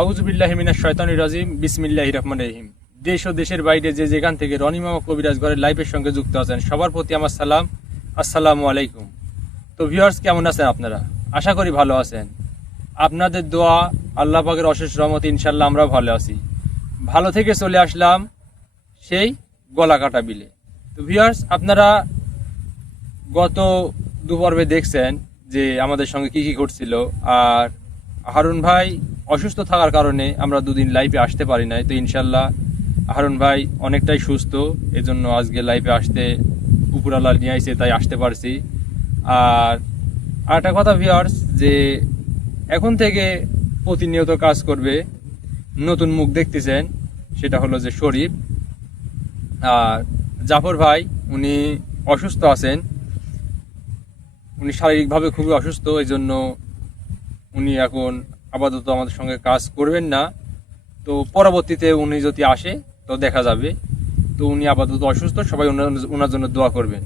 আউযু বিল্লাহি মিনাশ শাইতানির রাজিম বিসমিল্লাহির রহমানির রহিম। দেশ ও দেশের বাইরে যে যেখান থেকে রনি মামা কবিরাজ ঘরের লাইভের সঙ্গে যুক্ত আছেন সবার প্রতি আমার সালাম, আসসালামু আলাইকুম। তো ভিউয়ার্স, কেমন আছেন আপনারা? আশা করি ভালো আছেন। আপনাদের দোয়া, আল্লাহ পাকের অশেষ রহমতে ইনশাল্লাহ আমরা ভালো আছি। ভালো থেকে চলে আসলাম সেই গলাকাটা বিলে। তো ভিউয়ার্স, আপনারা গত দুপর্বে দেখছেন যে আমাদের সঙ্গে কি কি ঘটছিল। আর হারুন ভাই অসুস্থ থাকার কারণে আমরা দুদিন লাইভে আসতে পারি নাই। তো ইনশাল্লাহ হারুন ভাই অনেকটাই সুস্থ, এজন্য আজকে লাইভে আসতে উপরালা নিয়ে আইছে, তাই আসতে পারছি। আর একটা কথা ভিউয়ার্স, যে এখন থেকে প্রতিনিয়ত কাজ করবে নতুন মুখ দেখতেছেন, সেটা হলো যে শরীফ। আর জাফর ভাই উনি অসুস্থ আছেন, উনি শারীরিকভাবে খুবই অসুস্থ, এই জন্য উনি এখন আপাতত আমাদের সঙ্গে কাজ করবেন না। তো পরবর্তীতে উনি যদি আসে তো দেখা যাবে। তো উনি আপাতত অসুস্থ, সবাই ওনার জন্য দোয়া করবেন।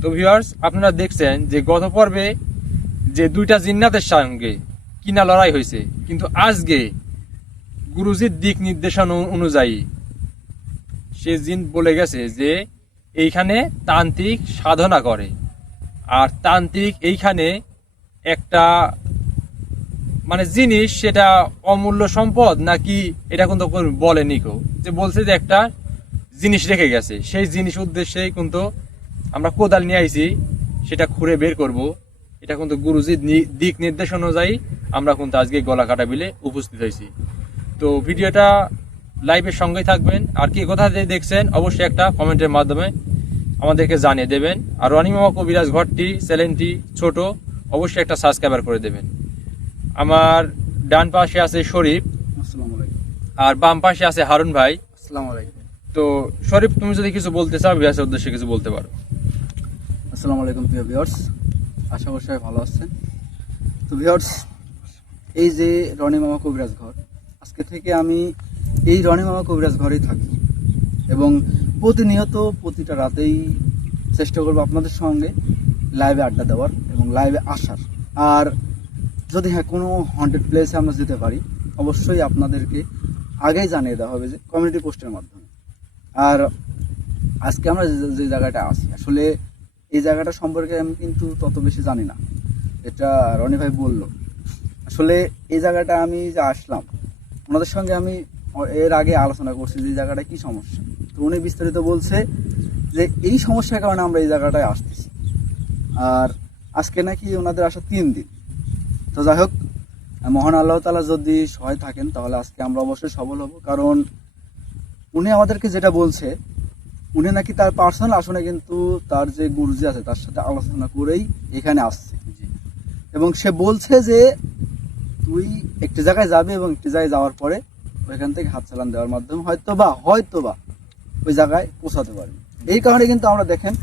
তো ভিউয়ার্স, আপনারা দেখছেন যে গত পর্বে যে দুইটা জিন্নাতের সঙ্গে কিনা লড়াই হয়েছে, কিন্তু আজকে গুরুজির দিক নির্দেশনা অনুযায়ী সে জিন বলে গেছে যে এইখানে তান্ত্রিক সাধনা করে। আর তান্ত্রিক এইখানে একটা মানে জিনিস, সেটা অমূল্য সম্পদ নাকি এটা কিন্তু বলেনি কেউ, যে বলছে যে একটা জিনিস রেখে গেছে, সেই জিনিস উদ্দেশ্যেই কিন্তু আমরা কোদাল নিয়ে আইছি, সেটা খুঁড়ে বের করব। এটা কিন্তু গুরুজির দিক নির্দেশ অনুযায়ী আমরা কিন্তু আজকে গলাকাটা বিলে উপস্থিত হয়েছি। তো ভিডিওটা লাইভের সঙ্গেই থাকবেন। আর কি কোথা থেকে দেখছেন অবশ্যই একটা কমেন্টের মাধ্যমে আমাদেরকে জানিয়ে দেবেন। আর রনি মামা কবিরাজ ঘরটি চ্যানেলটি ছোট, অবশ্যই একটা সাবস্ক্রাইবার করে দেবেন। আমার ডান পাশে আছে শরীফ, আর বাম পাশে আছে হারুন ভাই। আসসালামু আলাইকুম। তো শরীফ, তুমি যদি কিছু বলতে চাও ভিউয়ার্সের উদ্দেশ্যে কিছু বলতে পারো। আসসালামু আলাইকুম প্রিয় ভিউয়ার্স, আশা করি সবাই ভালো আছেন। তো ভিউয়ার্স, এই যে রনি মামা কবিরাজ ঘর, আজকে থেকে আমি এই রনি মামা কবিরাজ ঘরেই থাকি এবং প্রতিনিয়ত প্রতিটা রাতেই চেষ্টা করবো আপনাদের সঙ্গে লাইভে আড্ডা দেওয়ার এবং লাইভে আসার। আর যদি কোনো হন্টেড প্লেসে আমরা যেতে পারি, অবশ্যই আপনাদেরকে আগেই জানিয়ে দেওয়া হবে যে কমিউনিটি পোস্টের মাধ্যমে। আর আজকে আমরা যে জায়গাটা আছি, আসলে এই জায়গাটা সম্পর্কে আমি কিন্তু তত বেশি জানি না, এটা রনি ভাই বলল। আসলে এই জায়গাটা আমি যে আসলাম, ওনাদের সঙ্গে আমি এর আগে আলোচনা করছি যে এই জায়গাটা কি সমস্যা। তো উনি বিস্তারিত বলছে যে এই সমস্যার কারণে আমরা এই জায়গাটায় আসতেছি। আর আজকে নাকি ওনাদের আসা 3 দিন। তো যাই হোক, মহান আল্লাহ তাআলা যদি সহায় থাকেন তাহলে আজকে আমরা অবশ্যই সফল হব। কারণ উনি আমাদেরকে যেটা বলছে, উনি নাকি তার পার্সোনাল আসনে কিন্তু তার যে গুরুজি আছে তার সাথে আলোচনা করেই এখানে আসছে। এবং সে বলছে যে তুই একটি জায়গায় যাবি এবং একটি জায়গায় যাওয়ার পরে ওইখান থেকে হাত চালান দেওয়ার মাধ্যমে হয়তো বা ওই জায়গায় পৌঁছাতে পারবি। এই কারণে কিন্তু আমরা দেখেন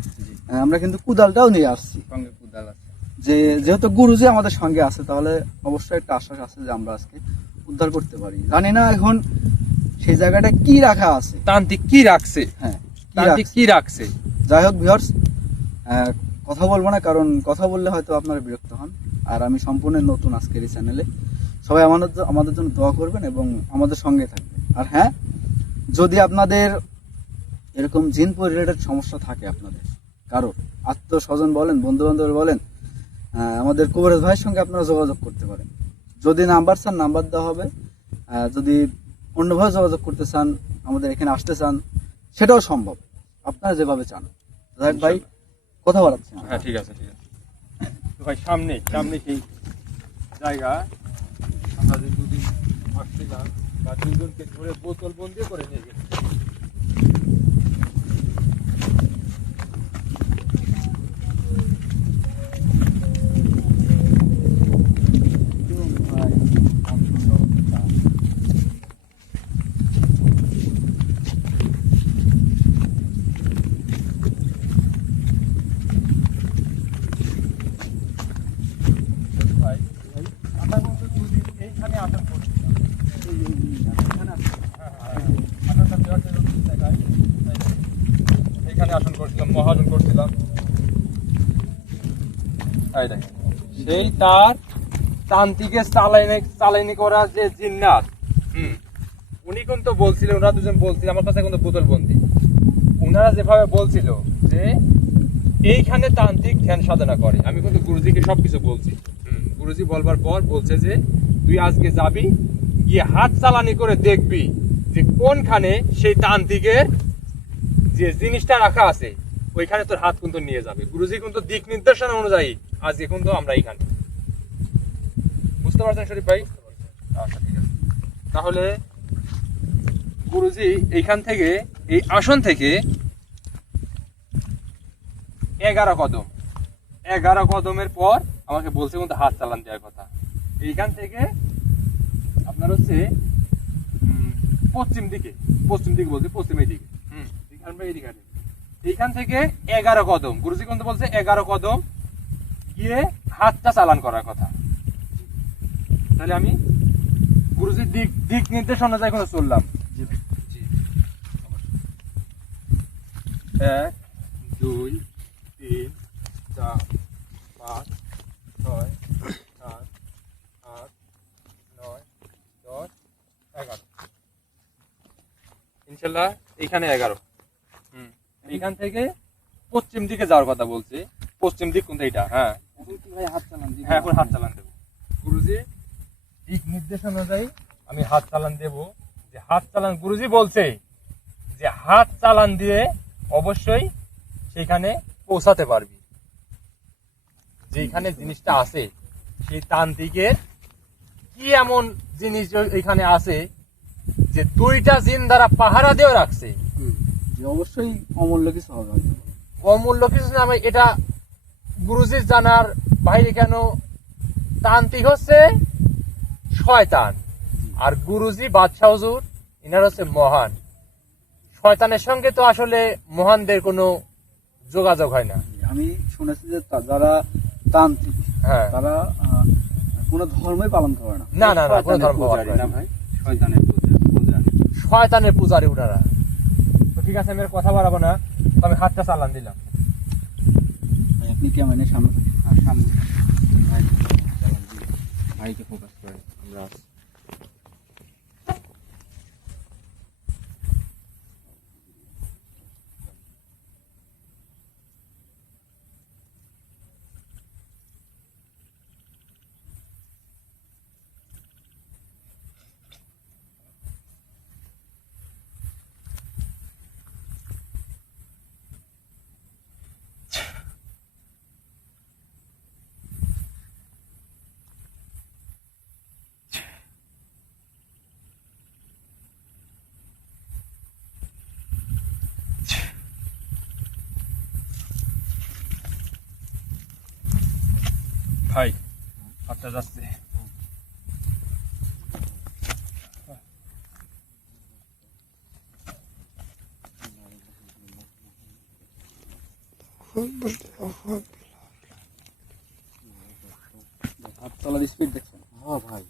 আমরা কিন্তু কুদালটাও নিয়ে আসছি, কুদাল আছে যে যেহেতু গুরুজি আমাদের সঙ্গে আছে তাহলে অবশ্যই একটা আশ্বাস আছে যে আমরা আজকে উদ্ধার করতে পারি। জানি না এখন সেই জায়গাটা কি রাখা আছে, তান্ত্রিক কি রাখছে। হ্যাঁ, তান্ত্রিক কি রাখছে। যাই হোক ভিউয়ার্স, কথা বলবো না, কারণ কথা বললে হয়তো আপনারা বিরক্ত হন। আর আমি সম্পূর্ণ নতুন আজকের এই চ্যানেলে, সবাই আমাদের জন্য দোয়া করবেন এবং আমাদের সঙ্গে থাকবেন। আর হ্যাঁ, যদি আপনাদের এরকম জিন রিলেটেড সমস্যা থাকে, আপনাদের কারো আত্মস্বজন বলেন, বন্ধু বান্ধব বলেন, আমাদের কবিরাজ ভাইয়ের সঙ্গে আপনারা যোগাযোগ করতে পারেন। যদি নাম্বার চান নাম্বার দেওয়া হবে, যদি অন্যভাবে যোগাযোগ করতে চান, আমাদের এখানে আসতে চান, সেটাও সম্ভব, আপনারা যেভাবে চান। ভাই কথা বলাচ্ছি। হ্যাঁ, ঠিক আছে। তো ভাই, সামনে সেই জায়গা আমরা যে দুদিন আসছিলাম বা দুজনকে ধরে বোতল বন্দি করে নিয়ে গেছি। আসন করছিলাম, মহাজন করছিলাম। সেই তার তান্ত্রিকের চালাইনি করা যে জিন্নাত, উনি কিন্তু বলছিলেন, ওনারা দুজন বলছিল আমার কাছে কিন্তু বোতল বন্দি, ওনারা যেভাবে বলছিল যে এইখানে তান্ত্রিক ধ্যান সাধনা করে, আমি কিন্তু গুরুজিকে সবকিছু বলছি। গুরুজি বলবার পর বলছে যে তুই আজকে যাবি, গিয়ে হাত চালানি করে দেখবি যে কোনখানে সেই তান্ত্রিকের যে জিনিসটা রাখা আছে ওইখানে তোর হাত কিন্তু নিয়ে যাবে। গুরুজি কিন্তু দিক নির্দেশনা অনুযায়ী আজকে কিন্তু আমরা এইখানে, বুঝতে পারছেন শরীফ ভাই? আচ্ছা ঠিক আছে। তাহলে গুরুজি এইখান থেকে, এই আসন থেকে 11 কদম, 11 কদমের পর আমাকে বলছে কিন্তু হাত চালান দেওয়ার কথা। এইখান থেকে আপনার হচ্ছে পশ্চিম দিকে বলছে, পশ্চিমের দিকে, এইখান থেকে 11 কদম গুরুজি কিন্তু বলছে 11 কদম গিয়ে হাতটা চালান করার কথা। তাহলে আমি গুরুজির দিক নির্দেশ অনুযায়ী কোনো চললাম। 1 2 3 4 5 6 7 8 9 10 11, ইনশাল্লাহ এইখানে 11। এইখান থেকে পশ্চিম দিকে যাওয়ার কথা বলছে, পশ্চিম দিক কোনটা এটা? হ্যাঁ হ্যাঁ, এখন হাত চালান দেবো। গুরুজি দিক নির্দেশ অনুযায়ী আমি হাত চালান দেব। যে হাত চালান গুরুজি বলছে যে হাত চালান দিয়ে অবশ্যই সেখানে পৌঁছাতে পারবি, যেখানে জিনিসটা আছে সেই তান্ত্রিকের কি এমন জিনিস এখানে আছে যে 2টা জিন দ্বারা পাহারা দিয়ে রাখছে, যে অবশ্যই অমূল্য কিছু হবে হয়তো। অমূল্য কিছু না। আমি এটা গুরুজির জানার বাইরে কেন, তান্ত্রিক হচ্ছে শয়তান আর গুরুজি বাদশাহ হুজুর ইনার হচ্ছে মহান। শয়তানের সঙ্গে তো আসলে মহানদের কোনো যোগাযোগ হয় না। আমি শুনেছি যে যারা তান্ত্রিক হ্যাঁ, তারা কোনো ধর্মই পালন করে না। না না না, কোনো ধর্ম পালন করে না ভাই, শয়তানের পূজারী ওনারা। তো ঠিক আছে, আমি আর কথা বাড়াবো না, তো আমি হাতটা চালান দিলাম। ভাই, আপনি কি আমার সামনে ভাইকে ফোকাস করে আমরা ভাই হাতটা যাচ্ছে। হাত চলার স্পিড দেখছেন? হ্যাঁ ভাই,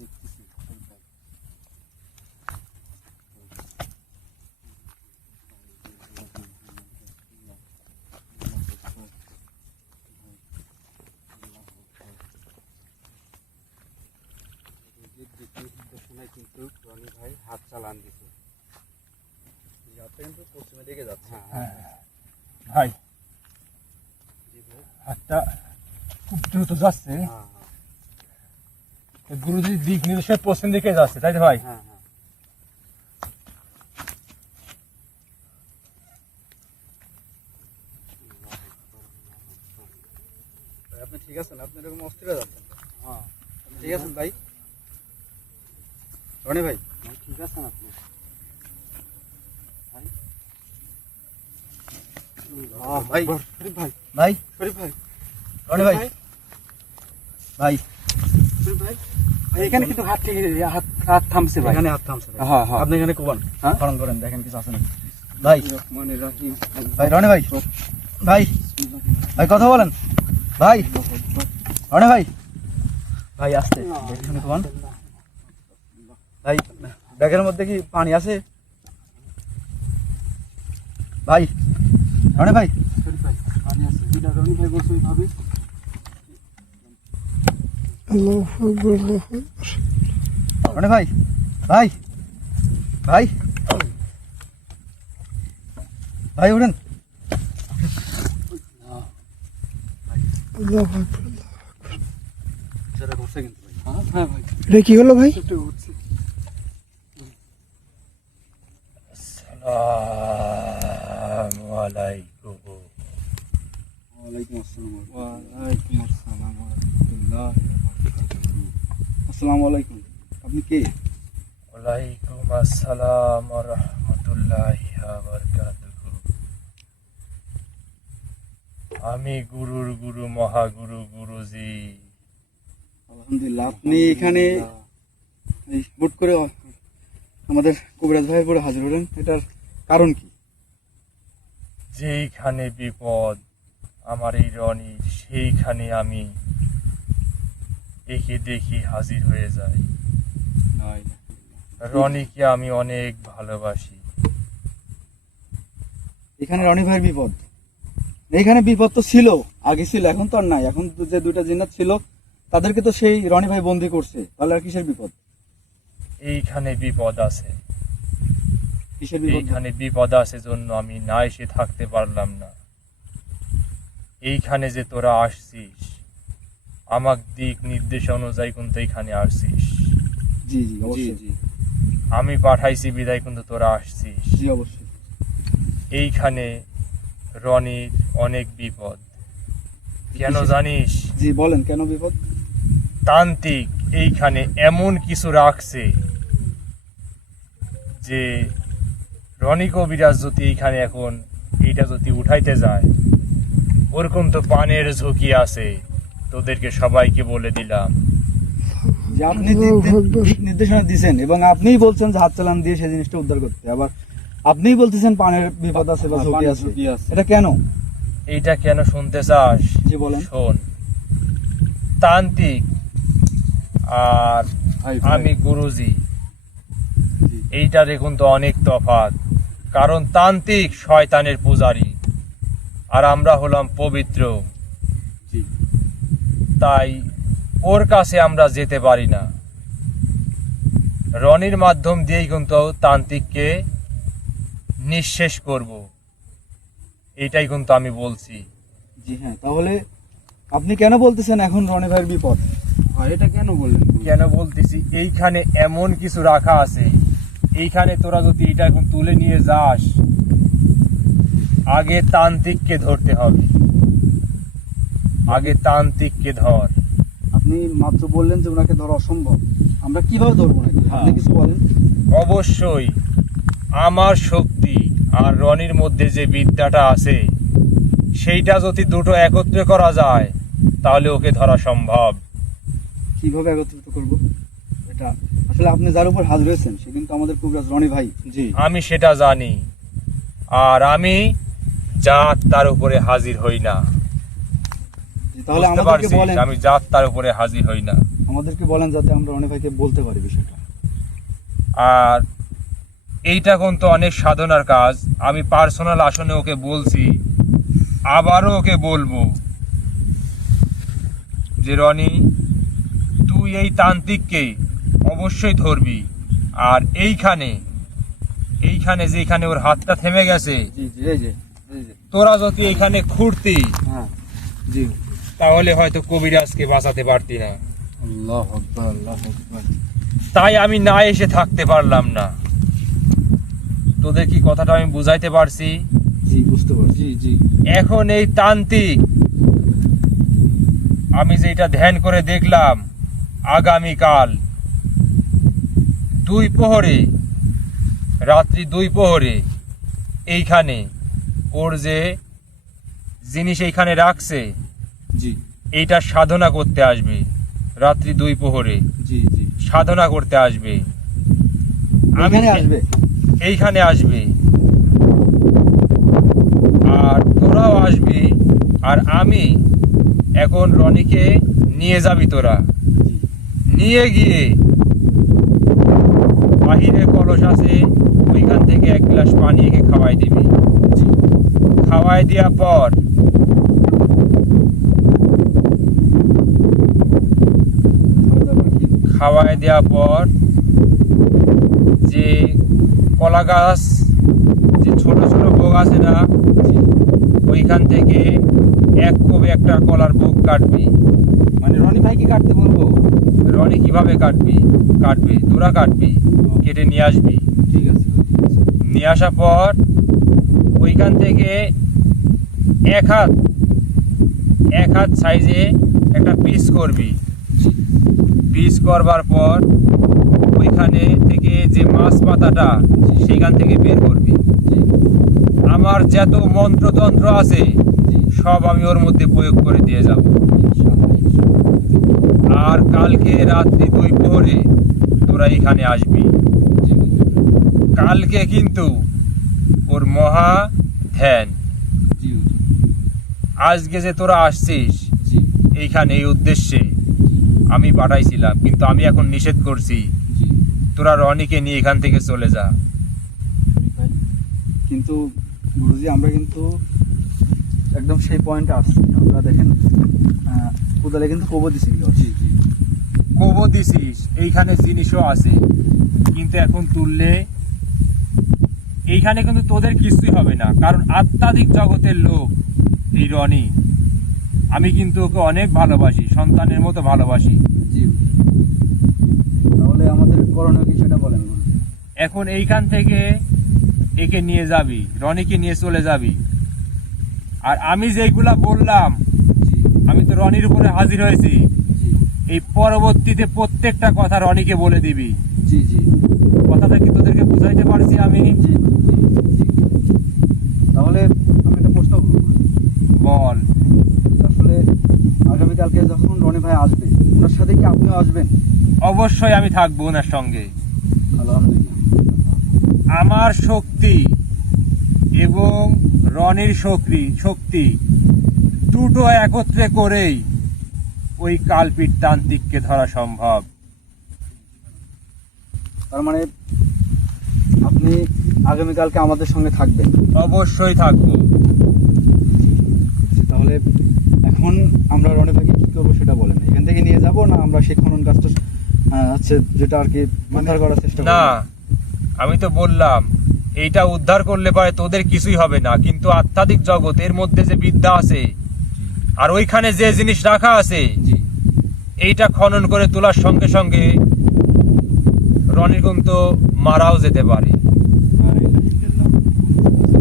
দেখতেছি। কিন্তু রনি ভাই হাত চালান দিছে, কিন্তু পশ্চিমের দিকে যাচ্ছে। ভাই হাতটা খুব দ্রুত যাচ্ছে, গুরুজির দিক নির্দেশে পশ্চিম দিকে যাচ্ছে, তাই তো ভাই? হ্যাঁ হ্যাঁ, আপনি ঠিক আছেন? আপনি এরকম অস্থির হয়ে যাচ্ছেন? হ্যাঁ, ঠিক আছেন ভাই? রনি ভাই ঠিক আছেন আপনি? ভাই শরীফ ভাই, ভাই শরীফ ভাই, রনি ভাই, ভাই শরীফ ভাই, এখানে কিন্তু হাত হাত থামছে ভাই, এখানে হাত থামছে ভাই। হ্যাঁ হ্যাঁ, আপনি এখানে কোবান, হ্যাঁ পালন করেন, দেখেন কিছু আছে নাকি ভাই। ভাই রনি ভাই, ভাই ভাই কথা বলেন ভাই, রনি ভাই, ভাই আসতে দেখে কোবান ভাই। ব্যাগের মধ্যে কি পানি আছে ভাই? রনি ভাই, পানি আছে, যেটা রনি ভাই বলছে ওইভাবে। রনি ভাই, ভাই ভাই ভাই উঠেন। সেটা ঘুরছে কিন্তু ভাই। হ্যাঁ ভাই এটা কি হলো ভাই? একটু ঘুরছে। আসসালামু আলাইকুম। ওয়ালাইকুম আসসালাম। ওয়ালাইকুম আসসালাম ওয়া রাহমাতুল্লাহি ওয়া বারাকাতুহু। আসসালামু আলাইকুম। আপনি কে? ওয়ালাইকুম আসসালাম ওয়া রাহমাতুল্লাহি ওয়া বারাকাতুহু। আমি গুরুর গুরু মহাগুরু গুরুজি। আলহামদুলিল্লাহ। আপনি এখানে এই হুট করে আমাদের কবিরাজ ভাইয়ের পরে হাজির হলেন, এটার কারণ কি? যেইখানে বিপদ আমার এই রনির, সেইখানে আমি একে দেখি হাজির হয়ে যাই। রনিকে আমি অনেক ভালোবাসি। এখানে রনি ভাইয়ের বিপদ, এইখানে বিপদ তো ছিল, আগে ছিল, এখন তো আর নাই। এখন তো যে দুইটা জিন্নাত ছিল তাদেরকে তো সেই রনি ভাই বন্দি করছে, তাহলে আর কিসের বিপদ? এইখানে বিপদ আছে, কিসের বিপদ? এইখানে বিপদ আছে জন্য আমি না এসে থাকতে পারলাম না। এইখানে যে তোরা আসছিস, আমার দিক নির্দেশ অনুযায়ী কিন্তু এইখানে আসছিস। জি জি অবশ্যই। জি আমি পাঠাইছি বিদায় কিন্তু তোরা আসছিস। জি অবশ্যই। এইখানে রনির অনেক বিপদ। কেন জানিস? জি বলেন, কেন বিপদ? তান্ত্রিক এইখানে এমন কিছু রাখছে যে রনি কবিরাজ যদি এইখানে এখন এইটা যদি উঠাইতে যায়, ওরকম তো পানের ঝুঁকি আছে। তোদেরকে সবাইকে বলে দিলাম। যে আপনি দিক নির্দেশনা দিচ্ছেন এবং আপনিই বলছেন যে হাত চালান দিয়ে সেই জিনিসটা উদ্ধার করতে, আবার আপনিই বলতেছেন পানের বিপদ আছে বা ঝুঁকি আছে, এটা কেন? এইটা কেন শুনতে চাস? জি বলেন। শোন, তান্ত্রিক আর আমি গুরুজি, এইটা দেখুন তো অনেক তফাৎ। কারণ তান্ত্রিক শয়তানের পূজারী আর আমরা হলাম পবিত্র, তাই ওর কাছে আমরা যেতে পারি না। রনির মাধ্যম দিয়েই কিন্তু তান্ত্রিককে নিঃশেষ করব, এইটাই কিন্তু আমি বলছি। জি হ্যাঁ, তাহলে আপনি কেন বলতেছেন এখন রনি ভাইয়ের বিপদ? হ্যাঁ, এটা কেন বললেন? কেন বলতেছি, এইখানে এমন কিছু রাখা আছে, এইখানে তোরা যদি এটা এখন তুলে নিয়ে যাস, আগে তান্ত্রিককে ধরতে হবে। আগে তান্ত্রিককে ধর। আপনি মাত্র বললেন যে ওনাকে ধরা অসম্ভব, আমরা কিভাবে ধরবো নাকি? আপনি কিছু বলেন। অবশ্যই আমার শক্তি আর রনির মধ্যে যে বিদ্যাটা আছে, সেইটা যদি দুটো একত্রে করা যায় তাহলে ওকে ধরা সম্ভব। কিভাবে একত্রিত করব? এটা আসলে আপনি যার উপর হাজির হয়েছেন সে কিন্তু আমাদের কবিরাজ রনি ভাই। জি আমি সেটা জানি, আর আমি জাত তার উপরে হাজির হই না। তাহলে বুঝতে আমাদেরকে পারছিস? বলেন, আমি জাত তার উপরে হাজির হই না। আমাদেরকে বলেন যাতে আমরা রনি ভাইকে বলতে পারি বিষয়টা। আর এইটা কিন্তু অনেক সাধনার কাজ। আমি পার্সোনাল আসনে ওকে বলছি, আবারও ওকে বলবো যে রনি, তুই এই তান্ত্রিককে অবশ্যই ধরবি। আর এইখানে যেখানে ওর হাতটা থেমে গেছে, জি জি এই যে তোরা যদি এখানে খুঁড়তি, হ্যাঁ জি, তাহলে হয়তো কবিরাজকে বাঁচাতে পারতি না। আল্লাহু আকবার, আল্লাহু আকবার। তাই আমি না এসে থাকতে পারলাম না। তোদের কি কথাটা আমি বুঝাইতে পারছি? জি বুঝতে পারছি। জি জি এখন এই তান্ত্রিক, আমি যেটা ধ্যান করে দেখলাম, আগামীকাল 2 প্রহরে, রাত্রি 2 প্রহরে এইখানে ওর যে জিনিস এইখানে রাখছে, জি এইটা সাধনা করতে আসবে। রাত্রি 2 প্রহরে জি জি সাধনা করতে আসবে। এখানে আসবে? এইখানে আসবে, আর তোরাও আসবি। আর আমি এখন রনিকে নিয়ে যাবি, তোরা নিয়ে গিয়ে বাহিরে কলস আছে, ওইখান থেকে 1 গ্লাস পানি একে খাওয়াই দিবি। খাওয়াই দেওয়ার পর কলা গাছ যে ছোট ছোট বোগ আছে না, ওইখান থেকে এক কোবে একটা কলার বোগ কাটবি। মানে রনি ভাই কি কাটতে বলবো? রনি কিভাবে কাটবি? তোরা কাটবি, কেটে নিয়ে আসবি। ঠিক আছে। নিয়ে আসার পর ওইখান থেকে এক হাত সাইজে একটা পিস করবি। পিস করবার পর ওইখানে থেকে যে মাছ পাতাটা সেখান থেকে বের করবি। আমার যত মন্ত্রতন্ত্র আছে সব আমি ওর মধ্যে প্রয়োগ করে দিয়ে যাব। আর কালকে রাত্রি 2 প্রহরে তোরা এখানে আসবি। কালকে কিন্তু ওর মহা ধ্যান। আজকে যে তোরা আসছিস এইখানে এই উদ্দেশ্যে আমি পাঠাইছিলাম, কিন্তু আমি এখন নিষেধ করছি, তোরা রনিকে নিয়ে এখান থেকে চলে যা। কিন্তু গুরুজি আমরা কিন্তু একদম সেই পয়েন্টে আসছি। আমরা দেখেন কোদালে কিন্তু কবর দিছি। কবর দিছিস, এইখানে জিনিসও আছে, কিন্তু এখন তুললে এইখানে কিন্তু তোদের কিছুই হবে না, কারণ আধ্যাত্মিক জগতের লোক এই রনি। আমি কিন্তু ওকে অনেক ভালোবাসি, সন্তানের মতো ভালোবাসি। তাহলে আমাদের করণীয় কিছুটা বলেন। এখন এইখান থেকে একে নিয়ে যাবি, রনিকে নিয়ে চলে যাবি। আর আমি যেগুলা বললাম, আমি তো রনির উপরে হাজির হয়েছি, এই পরবর্তীতে প্রত্যেকটা কথা রনিকে বলে দিবি। কথাটা কি তোদেরকে বুঝাইতে পারছি আমি? তাহলে আমি একটা প্রশ্ন করব। বল। আসলে আগামীকালকে যখন রনি ভাই আসবে, ওনার সাথে কি আপনিও আসবেন? অবশ্যই আমি থাকবো ওনার সঙ্গে। আলহামদুলিল্লাহ। আমার শক্তি এবং রনির শক্তি দুটো একত্রে করেই ওই কালপিট তান্ত্রিককে ধরা সম্ভব। তার মানে আপনি আগামীকালকে আমাদের সঙ্গে থাকবেন? অবশ্যই থাকবো। তাহলে এখন আমরা রনি ভাইকে কি করবো সেটা বলেন। এখান থেকে নিয়ে যাব না আমরা সেই খনন কাজটা হচ্ছে যেটা আর কি উদ্ধার করার চেষ্টা করব? না, আমি তো বললাম এইটা উদ্ধার করলে পারে তোদের কিছুই হবে না, কিন্তু আধ্যাত্মিক জগৎ এর মধ্যে যে বিদ্যা আছে আর ওইখানে যে জিনিস রাখা আছে, এইটা খনন করে তোলার সঙ্গে সঙ্গে রনির কিন্তু মারাও যেতে পারে।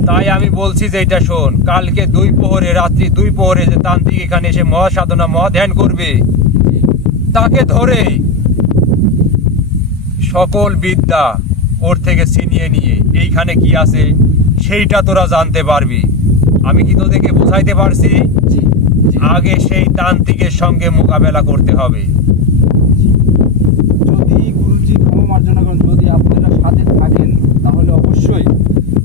তাই আমি বলছি যে এটা শোন, কালকে 2 প্রহরে, রাত্রি 2 প্রহরে যে তান্ত্রিক এখানে এসে মহাসাধনা মহাধ্যান করবে, তাকে ধরে সকল বিদ্যা ওর থেকে ছিনিয়ে নিয়ে এইখানে কি আছে সেইটা তোরা জানতে পারবি। আমি কি তোদেরকে বোঝাইতে পারছি? আগে সেই তান্ত্রিকের সঙ্গে মোকাবেলা করতে হবে। যদি গুরুজি ক্ষমা মার্জনা করেন, যদি আপনারা সাথে থাকেন তাহলে অবশ্যই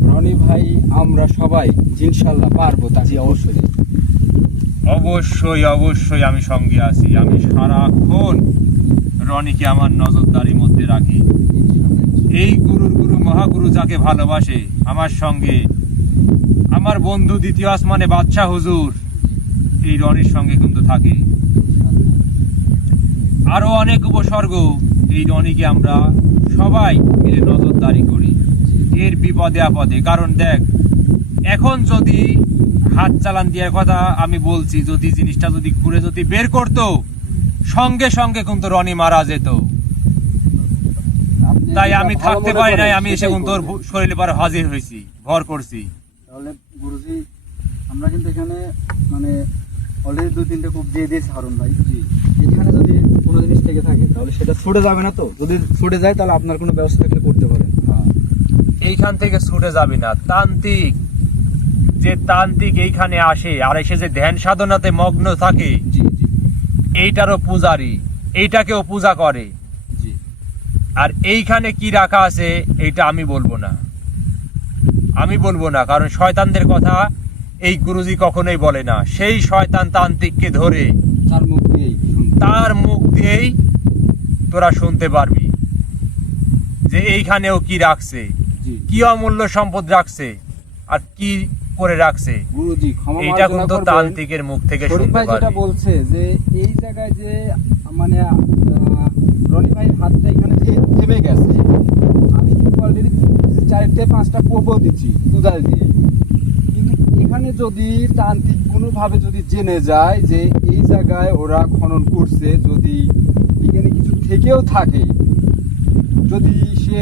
রনি ভাই আমরা সবাই ইনশাল্লাহ পারবো। তাজি অবশ্যই আমি সঙ্গে আছি। আমি সারাক্ষণ রনিকে আমার নজরদারির মধ্যে রাখি। এই গুরু মহাগুরু যাকে ভালোবাসে, আমার সঙ্গে আমার বন্ধু দ্বিতীয় আসমানে বাদশাহ হুজুর এই রনির সঙ্গে কিন্তু থাকে। আরো অনেক উপসর্গ এই রনিকে আমরা সবাই মিলে নজরদারি করি এর বিপদে আপদে। কারণ দেখ, এখন যদি হাত চালান দেওয়ার কথা আমি বলছি, যদি জিনিসটা যদি ঘুরে যদি বের করতো, সঙ্গে সঙ্গে কিন্তু রনি মারা যেত। তাই আমি থাকতে পারি নাই, আমি এসে কিন্তু তোর শরীরে পর হাজির হয়েছি, ভর করছি। তাহলে গুরুজি আমরা কিন্তু এখানে মানে অলরেডি 2-3টে কূপ দিয়ে দিয়েছি হারুন ভাই। এখানে যদি কোনো জিনিস থেকে থাকে তাহলে সেটা ছুটে যাবে না তো? যদি ছুটে যায় তাহলে আপনার কোনো ব্যবস্থা থাকলে করতে পারেন। এইখান থেকে ছুটে যাবি না। তান্ত্রিক এইখানে আসে আর এসে যে ধ্যান সাধনাতে মগ্ন থাকে, এইটারও পূজারি, এইটাকেও পূজা করে। আর এইখানে কি রাখা আছে এইটা আমি বলবো না, কারণ শয়তানদের কথা এই গুরুজি কখনোই বলে না। সেই শয়তান তান্ত্রিককে ধরে তার মুখ দিয়েই তোরা শুনতে পারবি যে এইখানেও কি রাখছে, কি অমূল্য সম্পদ রাখছে আর কি করে রাখছে। গুরুজি এইটা কিন্তু তান্ত্রিকের মুখ থেকে শুনতে ভাই যেটা পারবি। বলছে যে এই জায়গায় যে মানে রনি ভাইয়ের হাতটা এখানে থেমে গেছে, আমি কিন্তু অলরেডি 4-5টা পোপও দিচ্ছি দুধার দিয়ে। কিন্তু এখানে যদি তান্ত্রিক কোনোভাবে যদি জেনে যায় যে এই জায়গায় ওরা খনন করছে, যদি এখানে কিছু থেকেও থাকে, যদি সে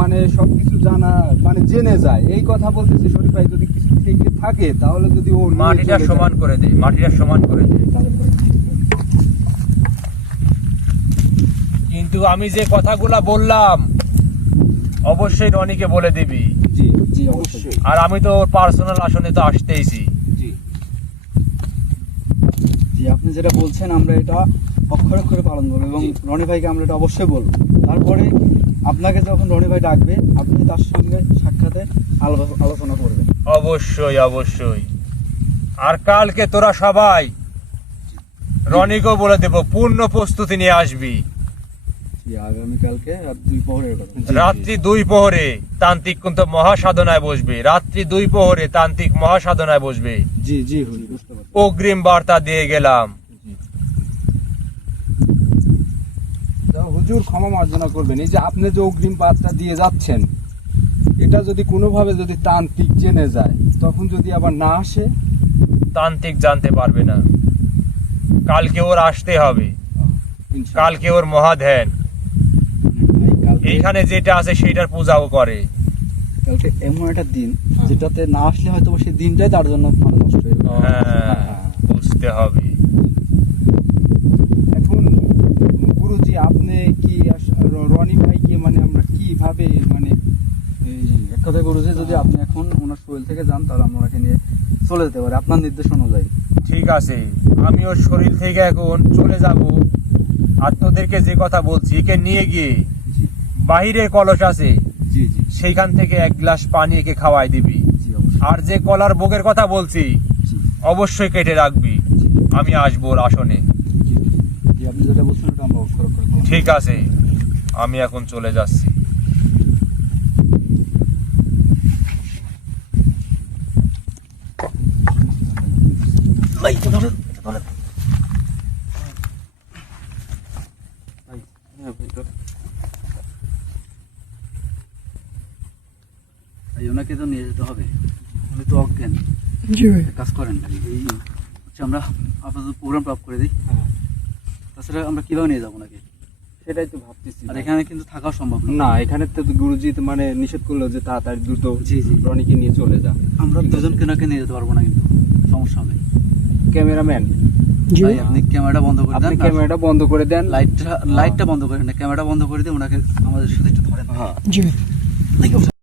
মানে সবকিছু জানা মানে জেনে যায়, এই কথা বলতেছে শরীফ ভাই, যদি কিছু থেকে থাকে তাহলে যদি ও নিয়ে মাটিটা চলে সমান যায়। করে দে, মাটিটা সমান করে দে। কিন্তু আমি যে কথাগুলা বললাম অবশ্যই রনিকে বলে দিবি। জি জি অবশ্যই। আর আমি তো ওর পার্সোনাল আসনে তো আসতেইছি। জি জি, আপনি যেটা বলছেন আমরা এটা অক্ষরে অক্ষরে পালন করবো এবং রনি ভাইকে আমরা এটা অবশ্যই বলবো। তারপরে আপনাকে যখন রনি ভাই ডাকবে আপনি তার সঙ্গে সাক্ষাতে আলোচনা করবেন। অবশ্যই অবশ্যই। আর কালকে তোরা সবাই রনিকেও বলে দেব পূর্ণ প্রস্তুতি নিয়ে আসবি। জি, আগামীকালকে রাত 2 প্রহরের কথা। জি, রাত্রি 2 প্রহরে তান্ত্রিক কিন্তু মহাসাধনায় বসবে। রাত্রি 2 প্রহরে তান্ত্রিক মহাসাধনায় বসবে। জি জি জি, বুঝতে পারছি। অগ্রিম বার্তা দিয়ে গেলাম। হুজুর ক্ষমা মার্জনা করবেন, এই যে আপনি যে অগ্রিম বার্তা দিয়ে যাচ্ছেন, এটা যদি কোনোভাবে যদি তান্ত্রিক জেনে যায়, তখন যদি আবার না আসে, তান্ত্রিক জানতে পারবে না। কালকে ওর আসতে হবে। ইনশাআল্লাহ। কালকে ওর মহাধ্যান। ভাই, কালকে এইখানে যেটা আছে সেটার পূজাও করে। কালকে এমন একটা দিন যেটাতে না আসলে হয়তো সেই দিনটাই তার জন্য মানে নষ্ট হয়ে যাবে। হ্যাঁ, বুঝতে হবে। এখন গুরুজি আপনি কি রনি ভাইকে মানে আমরা কিভাবে মানে জি, এক কথায় গুরুজি যদি আপনি এখন ওনার শরীর থেকে যান তাহলে আমরা ওনাকে নিয়ে চলে যেতে পারি আপনার নির্দেশ অনুযায়ী। ঠিক আছে, আমি ওর শরীর থেকে এখন চলে যাব। আর তোদেরকে যে কথা বলছি, একে নিয়ে গিয়ে জি বাহিরে কলস আছে জি জি সেইখান থেকে 1 গ্লাস পানি একে খাওয়াই দিবি। জি অবশ্যই। আর যে কলার ভোগের কথা বলছি জি অবশ্যই কেটে রাখবি। জি আমি আসবো ওর আসনে। জি জি, আপনি যেটা বলছেন ওটা আমরা অক্ষর অক্ষরে পালন করব। ঠিক আছে, আমি এখন চলে যাচ্ছি। ভাই ওনাকে তো নিয়ে যেতে হবে, উনি তো অজ্ঞান। জি ভাই। এক কাজ করেন ভাই, এই হচ্ছে আমরা আপাতত প্রোগ্রাম প্রাপ্ত করে দিই, তাছাড়া আমরা কিভাবে নিয়ে যাবো নাকি? সেটাই তো ভাবতেছি। আর এখানে কিন্তু থাকাও সম্ভব না। না, এখানে তো গুরুজি তো মানে নিষেধ করলো যে তাড়াতাড়ি দ্রুত জি জি, রনিকে নিয়ে চলে যা। আমরা দুজনকে ওনাকে নিয়ে যেতে পারবো না, কিন্তু সমস্যা হবে। ক্যামেরাম্যান, জি ভাই আপনি ক্যামেরাটা বন্ধ করে আপনি দেন, ক্যামেরাটা বন্ধ করে দেন। লাইটটা বন্ধ করেন না, ক্যামেরাটা বন্ধ করে দিয়ে ওনাকে আমাদের সাথে একটু ধরেন। হ্যাঁ জি ভাই।